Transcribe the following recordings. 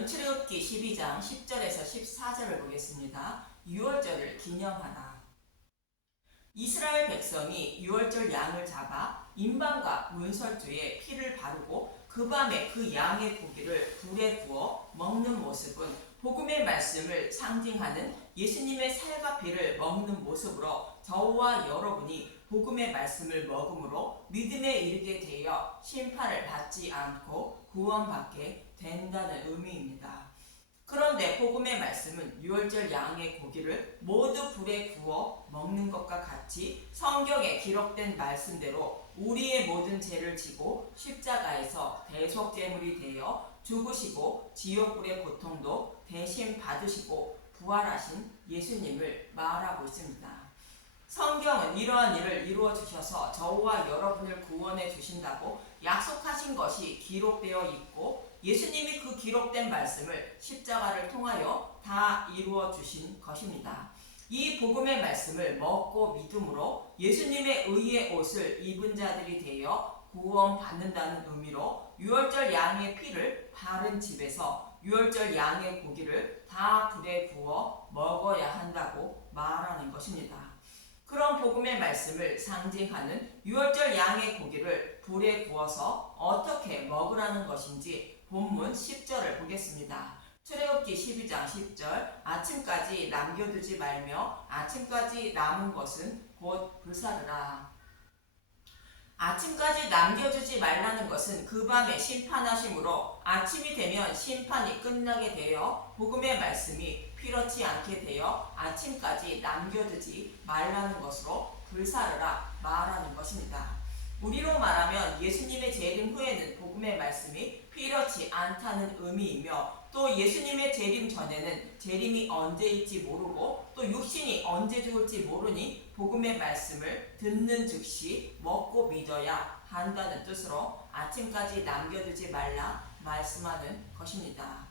오늘은 출애굽기 12장 10절에서 14절을 보겠습니다. 유월절을 기념하다. 이스라엘 백성이 유월절 양을 잡아 임방과 문설주에 피를 바르고 그 밤에 그 양의 고기를 불에 구워 먹는 모습은 복음의 말씀을 상징하는 예수님의 살과 피를 먹는 모습으로 저와 여러분이 복음의 말씀을 먹음으로 믿음에 이르게 되어 심판을 받지 않고 구원받게 된다는 의미입니다. 그런데 복음의 말씀은 유월절 양의 고기를 모두 불에 구워 먹는 것과 같이 성경에 기록된 말씀대로 우리의 모든 죄를 지고 십자가에서 대속제물이 되어 죽으시고 지옥불의 고통도 대신 받으시고 부활하신 예수님을 말하고 있습니다. 성경은 이러한 일을 이루어 주셔서 저와 여러분을 구원해 주신다고 약속하신 것이 기록되어 있고 예수님이 그 기록된 말씀을 십자가를 통하여 다 이루어 주신 것입니다. 이 복음의 말씀을 먹고 믿음으로 예수님의 의의 옷을 입은 자들이 되어 구원받는다는 의미로 유월절 양의 피를 바른 집에서 유월절 양의 고기를 다 불에 구워 먹어야 한다고 말하는 것입니다. 그런 복음의 말씀을 상징하는 유월절 양의 고기를 불에 구워서 어떻게 먹으라는 것인지 본문 10절을 보겠습니다. 출애굽기 12장 10절 아침까지 남겨두지 말며 아침까지 남은 것은 곧 불사르라. 아침까지 남겨두지 말라는 것은 그 밤에 심판하심으로 아침이 되면 심판이 끝나게 되어 복음의 말씀이 필요치 않게 되어 아침까지 남겨두지 말라는 것으로 불사르라 말하는 것입니다. 우리로 말하면 예수님의 재림 후에는 복음의 말씀이 필요치 않다는 의미이며 또 예수님의 재림 전에는 재림이 언제일지 모르고 또 육신이 언제 죽을지 모르니 복음의 말씀을 듣는 즉시 먹고 믿어야 한다는 뜻으로 아침까지 남겨두지 말라 말씀하는 것입니다.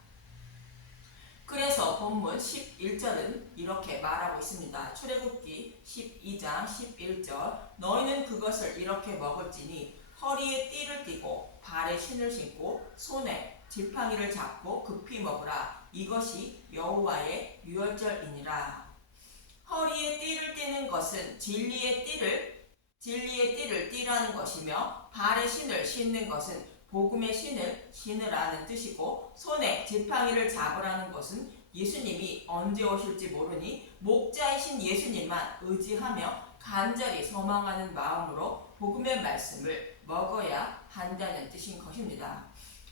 그래서 본문 11절은 이렇게 말하고 있습니다. 출애굽기 12장 11절 너희는 그것을 이렇게 먹을지니 허리에 띠를 띠고 발에 신을 신고 손에 지팡이를 잡고 급히 먹으라. 이것이 여호와의 유월절이니라. 허리에 띠를 띠는 것은 진리의 띠를 띠라는 것이며 발에 신을 신는 것은 복음의 신을 신으라는 뜻이고 손에 지팡이를 잡으라는 것은 예수님이 언제 오실지 모르니 목자이신 예수님만 의지하며 간절히 소망하는 마음으로 복음의 말씀을 먹어야 한다는 뜻인 것입니다.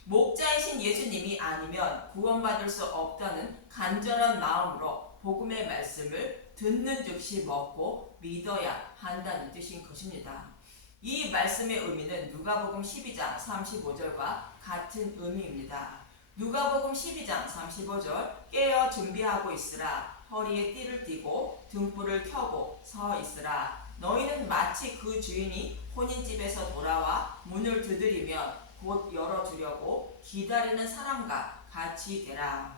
목자이신 예수님이 아니면 구원받을 수 없다는 간절한 마음으로 복음의 말씀을 듣는 즉시 먹고 믿어야 한다는 뜻인 것입니다. 이 말씀의 의미는 누가복음 12장 35절과 같은 의미입니다. 누가복음 12장 35절 깨어 준비하고 있으라. 허리에 띠를 띠고 등불을 켜고 서 있으라. 너희는 마치 그 주인이 혼인집에서 돌아와 문을 두드리면 곧 열어주려고 기다리는 사람과 같이 되라.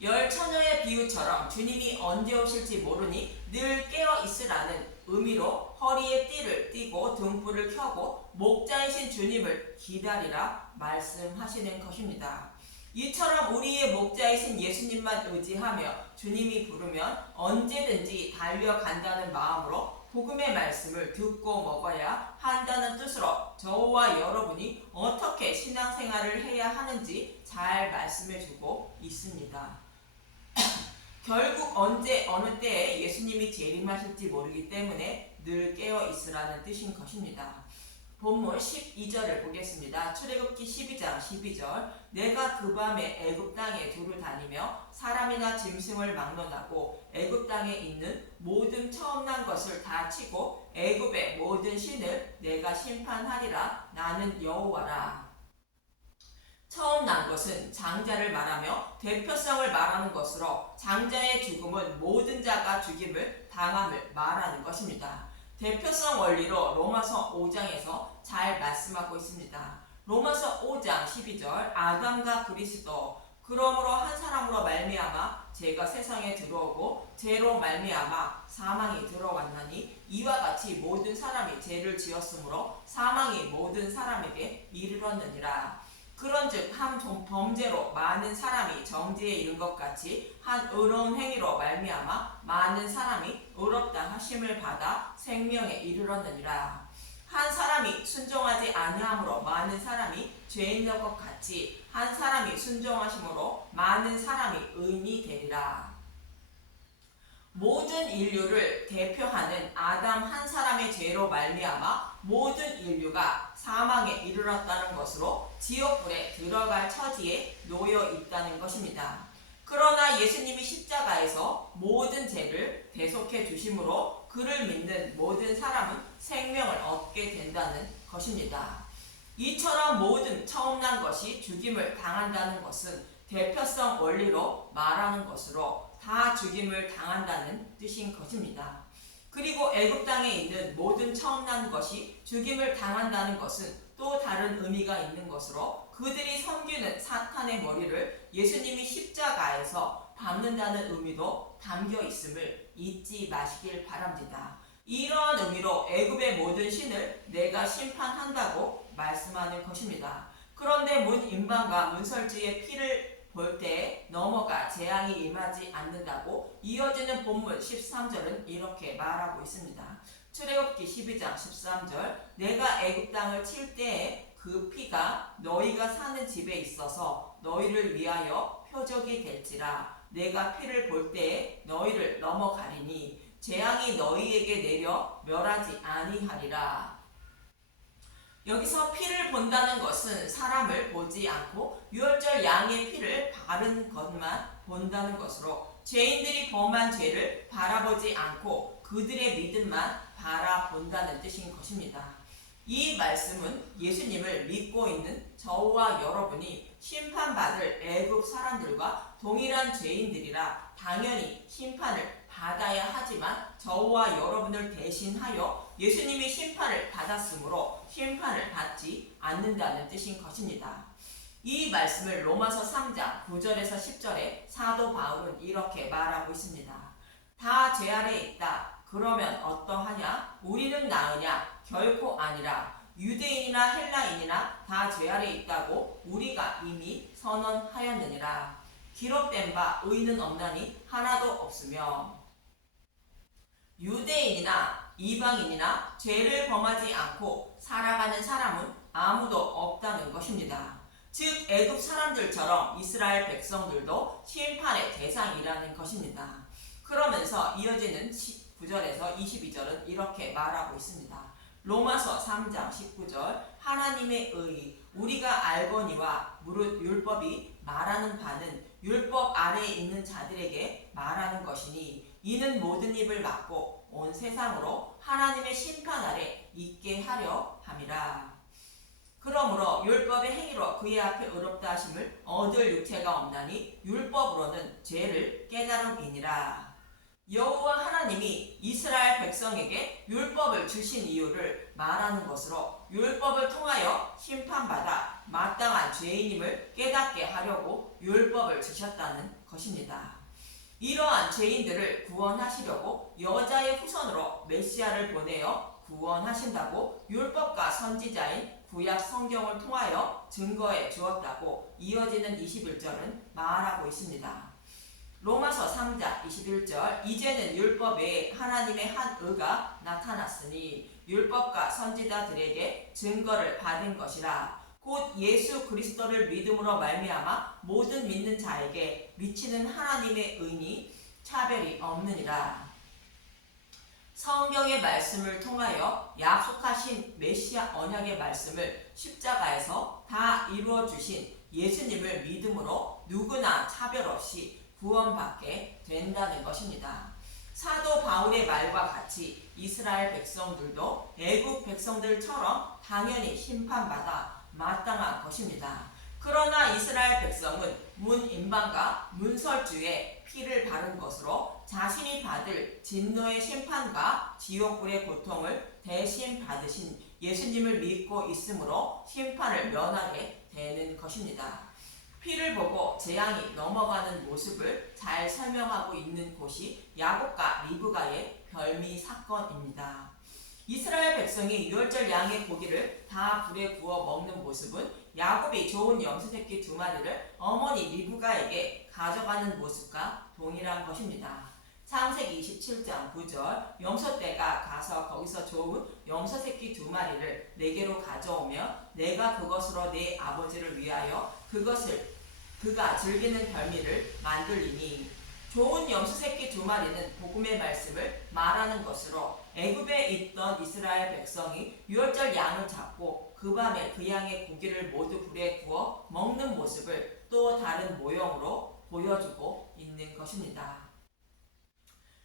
열 처녀의 비유처럼 주님이 언제 오실지 모르니 늘 깨어 있으라는 의미로 허리에 띠를 띠고 등불을 켜고 목자이신 주님을 기다리라 말씀하시는 것입니다. 이처럼 우리의 목자이신 예수님만 의지하며 주님이 부르면 언제든지 달려간다는 마음으로 복음의 말씀을 듣고 먹어야 한다는 뜻으로 저와 여러분이 어떻게 신앙생활을 해야 하는지 잘 말씀해주고 있습니다. 결국 언제 어느 때에 예수님이 재림하실지 모르기 때문에 늘 깨어 있으라는 뜻인 것입니다. 본문 12절을 보겠습니다. 출애굽기 12장 12절 내가 그 밤에 애굽 땅에 두루 다니며 사람이나 짐승을 막론하고 애굽 땅에 있는 모든 처음 난 것을 다 치고 애굽의 모든 신을 내가 심판하리라. 나는 여호와라. 처음 난 것은 장자를 말하며 대표성을 말하는 것으로 장자의 죽음은 모든 자가 죽임을 당함을 말하는 것입니다. 대표성 원리로 로마서 5장에서 잘 말씀하고 있습니다. 로마서 5장 12절 아담과 그리스도 그러므로 한 사람으로 말미암아 죄가 세상에 들어오고 죄로 말미암아 사망이 들어왔나니 이와 같이 모든 사람이 죄를 지었으므로 사망이 모든 사람에게 이르렀느니라. 그런즉 한 범죄로 많은 사람이 정죄에 이른 것 같이 한 의로운 행위로 말미암아 많은 사람이 의롭다 하심을 받아 생명에 이르렀느니라. 한 사람이 순종하지 아니함으로 많은 사람이 죄인 된 것 같이 한 사람이 순종하심으로 많은 사람이 의인이 되리라. 모든 인류를 대표하는 아담 한 사람의 죄로 말미암아 모든 인류가 사망에 이르렀다는 것으로 지옥불에 들어갈 처지에 놓여 있다는 것입니다. 그러나 예수님이 십자가에서 모든 죄를 대속해 주심으로 그를 믿는 모든 사람은 생명을 얻게 된다는 것입니다. 이처럼 모든 처음 난 것이 죽임을 당한다는 것은 대표성 원리로 말하는 것으로 다 죽임을 당한다는 뜻인 것입니다. 그리고 애굽 땅에 있는 모든 처음 난 것이 죽임을 당한다는 것은 또 다른 의미가 있는 것으로 그들이 섬기는 사탄의 머리를 예수님이 십자가에서 밟는다는 의미도 담겨 있음을 잊지 마시길 바랍니다. 이러한 의미로 애굽의 모든 신을 내가 심판한다고 말씀하는 것입니다. 그런데 문인방과 문설주의 피를 볼 때 넘어가 재앙이 임하지 않는다고 이어지는 본문 13절은 이렇게 말하고 있습니다. 출애굽기 12장 13절 내가 애굽 땅을 칠 때에 그 피가 너희가 사는 집에 있어서 너희를 위하여 표적이 될지라 내가 피를 볼 때에 너희를 넘어가리니 재앙이 너희에게 내려 멸하지 아니하리라. 여기서 피를 본다는 것은 사람을 보지 않고 유월절 양의 피를 바른 것만 본다는 것으로 죄인들이 범한 죄를 바라보지 않고 그들의 믿음만 바라본다는 뜻인 것입니다. 이 말씀은 예수님을 믿고 있는 저와 여러분이 심판받을 애굽 사람들과 동일한 죄인들이라 당연히 심판을 받아야 하지만 저와 여러분을 대신하여 예수님이 심판을 받았으므로 심판을 받지 않는다는 뜻인 것입니다. 이 말씀을 로마서 3장 9절에서 10절에 사도 바울은 이렇게 말하고 있습니다. 다 죄 아래 있다. 그러면 어떠하냐? 우리는 나으냐? 결코 아니라. 유대인이나 헬라인이나 다 죄 아래 있다고 우리가 이미 선언하였느니라. 기록된 바 의인은 없나니 하나도 없으며 유대인이나 이방인이나 죄를 범하지 않고 살아가는 사람은 아무도 없다는 것입니다. 즉 애굽 사람들처럼 이스라엘 백성들도 심판의 대상이라는 것입니다. 그러면서 이어지는 9절에서 22절은 이렇게 말하고 있습니다. 로마서 3장 19절 하나님의 의 우리가 알거니와 무릇 율법이 말하는 바는 율법 아래에 있는 자들에게 말하는 것이니 이는 모든 입을 막고 온 세상으로 하나님의 심판 아래 있게 하려 함이라. 그러므로 율법의 행위로 그의 앞에 의롭다 하심을 얻을 육체가 없나니 율법으로는 죄를 깨달음이니라. 여호와 하나님이 이스라엘 백성에게 율법을 주신 이유를 말하는 것으로 율법을 통하여 심판받아 마땅한 죄인임을 깨닫게 하려고 율법을 주셨다는 것입니다. 이러한 죄인들을 구원하시려고 여자의 후손으로 메시아를 보내어 구원하신다고 율법과 선지자인 구약 성경을 통하여 증거해 주었다고 이어지는 21절은 말하고 있습니다. 로마서 3장 21절 이제는 율법 외에 하나님의 한 의가 나타났으니 율법과 선지자들에게 증거를 받은 것이라. 곧 예수 그리스도를 믿음으로 말미암아 모든 믿는 자에게 미치는 하나님의 의니 차별이 없느니라. 성경의 말씀을 통하여 약속하신 메시아 언약의 말씀을 십자가에서 다 이루어 주신 예수님을 믿음으로 누구나 차별 없이 구원받게 된다는 것입니다. 사도 바울의 말과 같이 이스라엘 백성들도 애국 백성들처럼 당연히 심판받아 마땅한 것입니다. 그러나 이스라엘 백성은 문인방과 문설주에 피를 바른 것으로 자신이 받을 진노의 심판과 지옥불의 고통을 대신 받으신 예수님을 믿고 있으므로 심판을 면하게 되는 것입니다. 피를 보고 재앙이 넘어가는 모습을 잘 설명하고 있는 곳이 야곱과 리브가의 별미 사건입니다. 이스라엘 백성이 유월절 양의 고기를 다 불에 구워 먹는 모습은 야곱이 좋은 염소 새끼 2마리를 어머니 리브가에게 가져가는 모습과 동일한 것입니다. 창세기 27장 9절 염소떼가 가서 거기서 좋은 염소 새끼 2마리를 내게로 가져오며 내가 그것으로 내 아버지를 위하여 그가 즐기는 별미를 만들리니 좋은 염소 새끼 2마리는 복음의 말씀을 말하는 것으로 애굽에 있던 이스라엘 백성이 유월절 양을 잡고 그 밤에 그 양의 고기를 모두 불에 구워 먹는 모습을 또 다른 모형으로 보여주고 있는 것입니다.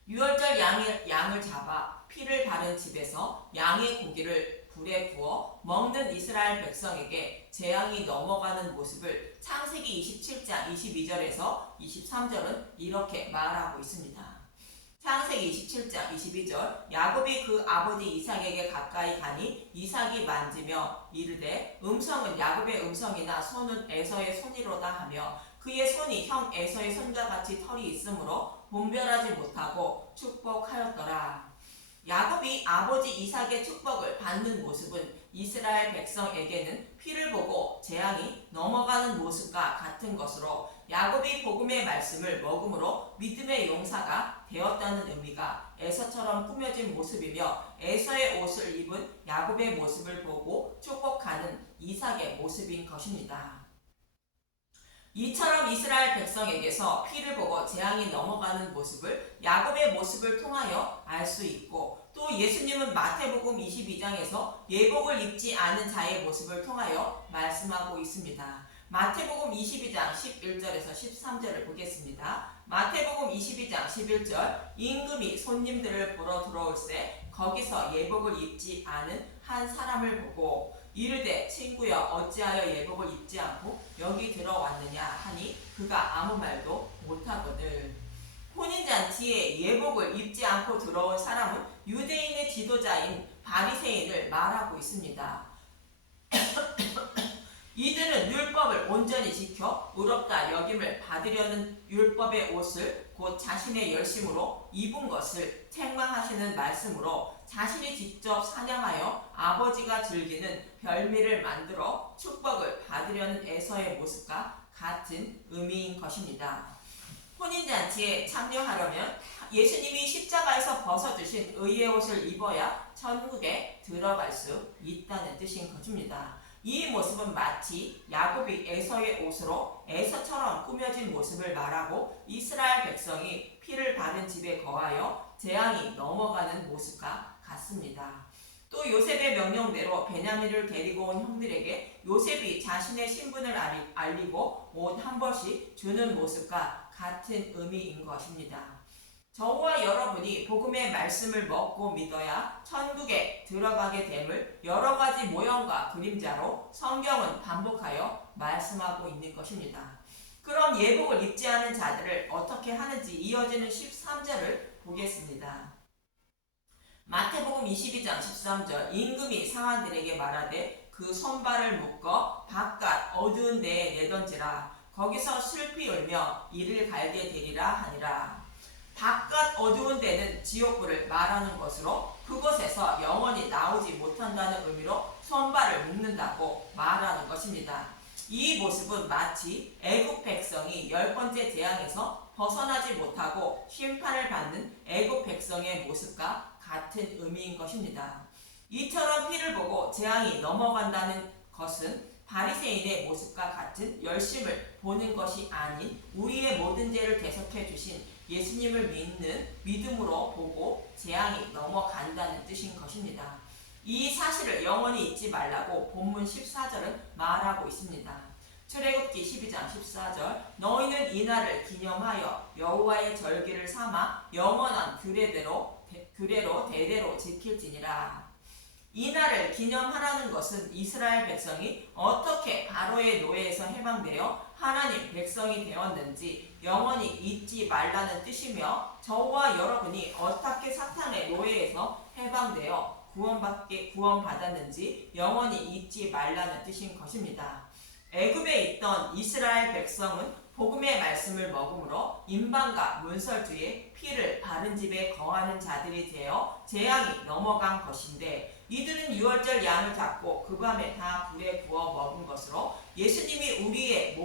유월절 양을 잡아 피를 바른 집에서 양의 고기를 불에 구워 먹는 이스라엘 백성에게 재앙이 넘어가는 모습을 창세기 27장 22절에서 23절은 이렇게 말하고 있습니다. 창세기 27장 22절 야곱이 그 아버지 이삭에게 가까이 가니 이삭이 만지며 이르되 음성은 야곱의 음성이나 손은 에서의 손이로다 하며 그의 손이 형 에서의 손과 같이 털이 있으므로 분별하지 못하고 축복하였더라. 야곱이 아버지 이삭의 축복을 받는 모습은 이스라엘 백성에게는 피를 보고 재앙이 넘어가는 모습과 같은 것으로 야곱이 복음의 말씀을 먹음으로 믿음의 용사가 되었다는 의미가 에서처럼 꾸며진 모습이며 에서의 옷을 입은 야곱의 모습을 보고 축복하는 이삭의 모습인 것입니다. 이처럼 이스라엘 백성에게서 피를 보고 재앙이 넘어가는 모습을 야곱의 모습을 통하여 알 수 있고 또 예수님은 마태복음 22장에서 예복을 입지 않은 자의 모습을 통하여 말씀하고 있습니다. 마태복음 22장 11절에서 13절을 보겠습니다. 마태복음 22장 11절 임금이 손님들을 보러 들어올세 거기서 예복을 입지 않은 한 사람을 보고 이르되 친구여 어찌하여 예복을 입지 않고 여기 들어왔느냐 하니 그가 아무 말도 못하거늘. 혼인잔치에 예복을 입지 않고 들어온 사람은 유대인의 지도자인 바리새인을 말하고 있습니다. 이들은 율법을 온전히 지켜 의롭다 여김을 받으려는 율법의 옷을 곧 자신의 열심으로 입은 것을 책망하시는 말씀으로 자신이 직접 사냥하여 아버지가 즐기는 별미를 만들어 축복을 받으려는 에서의 모습과 같은 의미인 것입니다. 혼인잔치에 참여하려면 예수님이 십자가에서 벗어주신 의의 옷을 입어야 천국에 들어갈 수 있다는 뜻인 것입니다. 이 모습은 마치 야곱이 에서의 옷으로 에서처럼 꾸며진 모습을 말하고 이스라엘 백성이 피를 바른 집에 거하여 재앙이 넘어가는 모습과 같습니다. 또 요셉의 명령대로 베냐민을 데리고 온 형들에게 요셉이 자신의 신분을 알리고 옷 한 벌씩 주는 모습과 같은 의미인 것입니다. 저와 여러분이 복음의 말씀을 먹고 믿어야 천국에 들어가게 됨을 여러 가지 모형과 그림자로 성경은 반복하여 말씀하고 있는 것입니다. 그럼 예복을 입지 않은 자들을 어떻게 하는지 이어지는 13절을 보겠습니다. 마태복음 22장 13절 임금이 상한들에게 말하되 그 손발을 묶어 바깥 어두운 데에 내던지라 거기서 슬피 울며 이를 갈게 되리라 하니라. 바깥 어두운 데는 지옥불을 말하는 것으로 그곳에서 영원히 나오지 못한다는 의미로 손발을 묶는다고 말하는 것입니다. 이 모습은 마치 애굽 백성이 10번째 재앙에서 벗어나지 못하고 심판을 받는 애굽 백성의 모습과 같은 의미인 것입니다. 이처럼 피를 보고 재앙이 넘어간다는 것은 바리새인의 모습과 같은 열심을 보는 것이 아닌 우리의 모든 죄를 대속해 주신 예수님을 믿는 믿음으로 보고 재앙이 넘어간다는 뜻인 것입니다. 이 사실을 영원히 잊지 말라고 본문 14절은 말하고 있습니다. 출애굽기 12장 14절 너희는 이날을 기념하여 여호와의 절기를 삼아 영원한 규례로 대대로 지킬지니라. 이날을 기념하라는 것은 이스라엘 백성이 어떻게 바로의 노예에서 해방되어 하나님 백성이 되었는지 영원히 잊지 말라는 뜻이며 저와 여러분이 어떻게 사탄의 노예에서 해방되어 구원받았는지 영원히 잊지 말라는 뜻인 것입니다. 애굽에 있던 이스라엘 백성은 복음의 말씀을 먹음으로 임방과 문설주의 피를 바른 집에 거하는 자들이 되어 재앙이 넘어간 것인데, 이들은 유월절 양을 잡고 그 밤에 다 불에 구워 먹은 것으로 예수님이 우리의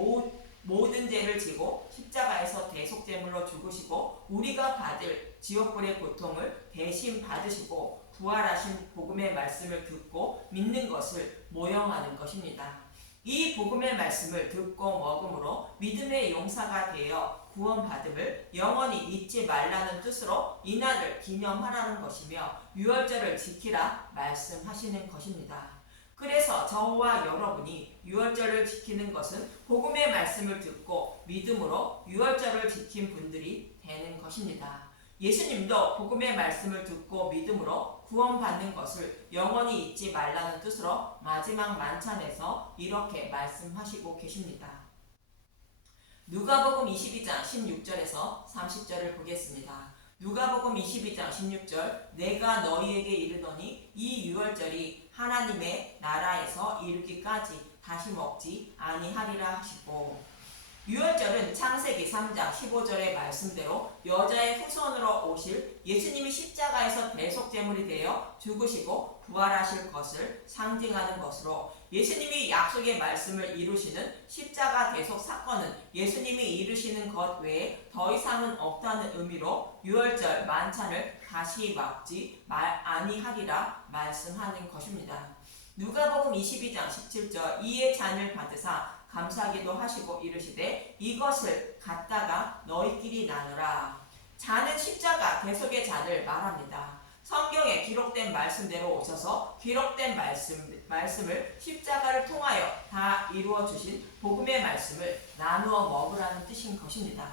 모든 죄를 지고 십자가에서 대속제물로 죽으시고 우리가 받을 지옥불의 고통을 대신 받으시고 부활하신 복음의 말씀을 듣고 믿는 것을 모형하는 것입니다. 이 복음의 말씀을 듣고 먹음으로 믿음의 용사가 되어 구원받음을 영원히 잊지 말라는 뜻으로 이날을 기념하라는 것이며 유월절을 지키라 말씀하시는 것입니다. 그래서 저와 여러분이 유월절을 지키는 것은 복음의 말씀을 듣고 믿음으로 유월절을 지킨 분들이 되는 것입니다. 예수님도 복음의 말씀을 듣고 믿음으로 구원받는 것을 영원히 잊지 말라는 뜻으로 마지막 만찬에서 이렇게 말씀하시고 계십니다. 누가복음 22장 16절에서 30절을 보겠습니다. 누가복음 22장 16절, 내가 너희에게 이르노니 이 유월절이 하나님의 나라에서 이르기까지 다시 먹지 아니하리라 하시고, 유월절은 창세기 3장 15절의 말씀대로 여자의 후손으로 오실 예수님이 십자가에서 대속제물이 되어 죽으시고 부활하실 것을 상징하는 것으로, 예수님이 약속의 말씀을 이루시는 십자가 대속 사건은 예수님이 이루시는 것 외에 더 이상은 없다는 의미로 유월절 만찬을 다시 먹지 아니하리라 말씀하는 것입니다. 누가복음 22장 17절, 이에 잔을 받으사 감사기도 하시고 이르시되 이것을 갖다가 너희끼리 나누라. 잔은 십자가 대속의 잔을 말합니다. 성경에 기록된 말씀대로 오셔서 기록된 말씀을 십자가를 통하여 다 이루어 주신 복음의 말씀을 나누어 먹으라는 뜻인 것입니다.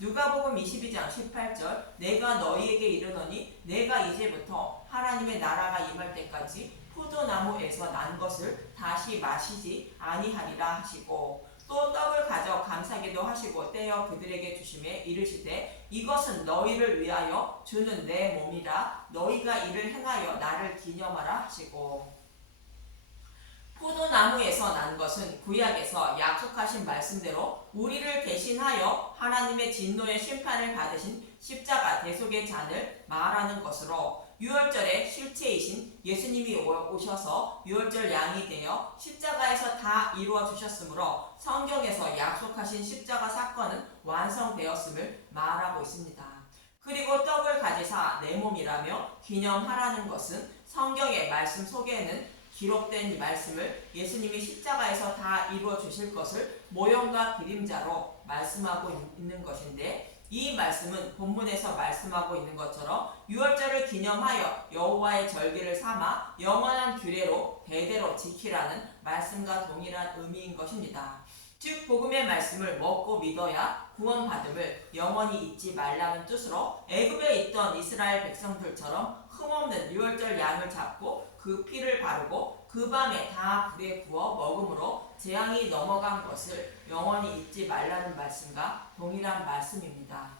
누가복음 22장 18절, 내가 너희에게 이르노니 내가 이제부터 하나님의 나라가 임할 때까지 포도나무에서 난 것을 다시 마시지 아니하리라 하시고, 또 떡을 가져 감사기도 하시고 떼어 그들에게 주시매 이르시되 이것은 너희를 위하여 주는 내 몸이라, 너희가 이를 행하여 나를 기념하라 하시고, 포도나무에서 난 것은 구약에서 약속하신 말씀대로 우리를 대신하여 하나님의 진노의 심판을 받으신 십자가 대속의 잔을 말하는 것으로, 유월절의 실체이신 예수님이 오셔서 유월절 양이 되어 십자가에서 다 이루어 주셨으므로 성경에서 약속하신 십자가 사건은 완성되었음을 말하고 있습니다. 그리고 떡을 가지사 내 몸이라며 기념하라는 것은 성경의 말씀 속에는 기록된 말씀을 예수님이 십자가에서 다 이루어 주실 것을 모형과 그림자로 말씀하고 있는 것인데, 이 말씀은 본문에서 말씀하고 있는 것처럼 유월절을 기념하여 여호와의 절기를 삼아 영원한 규례로 대대로 지키라는 말씀과 동일한 의미인 것입니다. 즉 복음의 말씀을 먹고 믿어야 구원받음을 영원히 잊지 말라는 뜻으로 애굽에 있던 이스라엘 백성들처럼 흠없는 유월절 양을 잡고 그 피를 바르고 그 밤에 다 불에 구워 먹음으로 재앙이 넘어간 것을 영원히 잊지 말라는 말씀과 동일한 말씀입니다.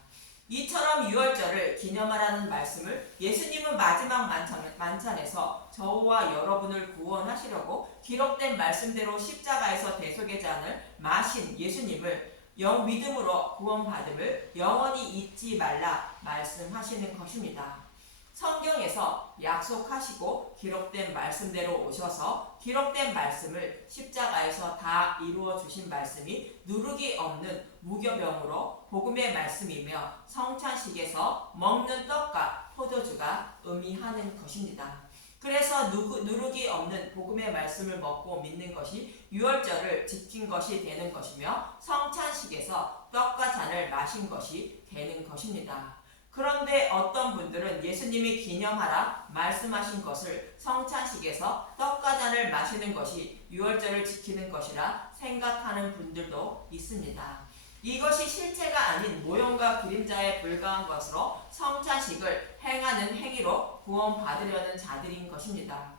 이처럼 유월절을 기념하라는 말씀을 예수님은 마지막 만찬에서 저와 여러분을 구원하시려고 기록된 말씀대로 십자가에서 대속의 잔을 마신 예수님을 믿음으로 구원받음을 영원히 잊지 말라 말씀하시는 것입니다. 성경에서 약속하시고 기록된 말씀대로 오셔서 기록된 말씀을 십자가에서 다 이루어 주신 말씀이 누룩이 없는 무교병으로 복음의 말씀이며 성찬식에서 먹는 떡과 포도주가 의미하는 것입니다. 그래서 누룩이 없는 복음의 말씀을 먹고 믿는 것이 유월절을 지킨 것이 되는 것이며 성찬식에서 떡과 잔을 마신 것이 되는 것입니다. 그런데 어떤 분들은 예수님이 기념하라 말씀하신 것을 성찬식에서 떡과 잔을 마시는 것이 유월절을 지키는 것이라 생각하는 분들도 있습니다. 이것이 실체가 아닌 모형과 그림자에 불과한 것으로 성찬식을 행하는 행위로 구원받으려는 자들인 것입니다.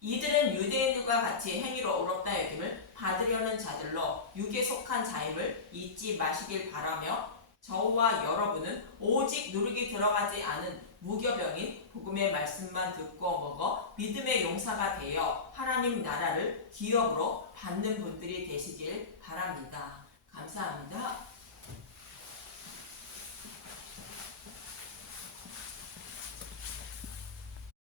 이들은 유대인들과 같이 행위로 어렵다 여김을 받으려는 자들로 육에 속한 자임을 잊지 마시길 바라며, 저와 여러분은 오직 누룩이 들어가지 않은 무교병인 복음의 말씀만 듣고 먹어 믿음의 용사가 되어 하나님 나라를 기업으로 받는 분들이 되시길 바랍니다. 감사합니다.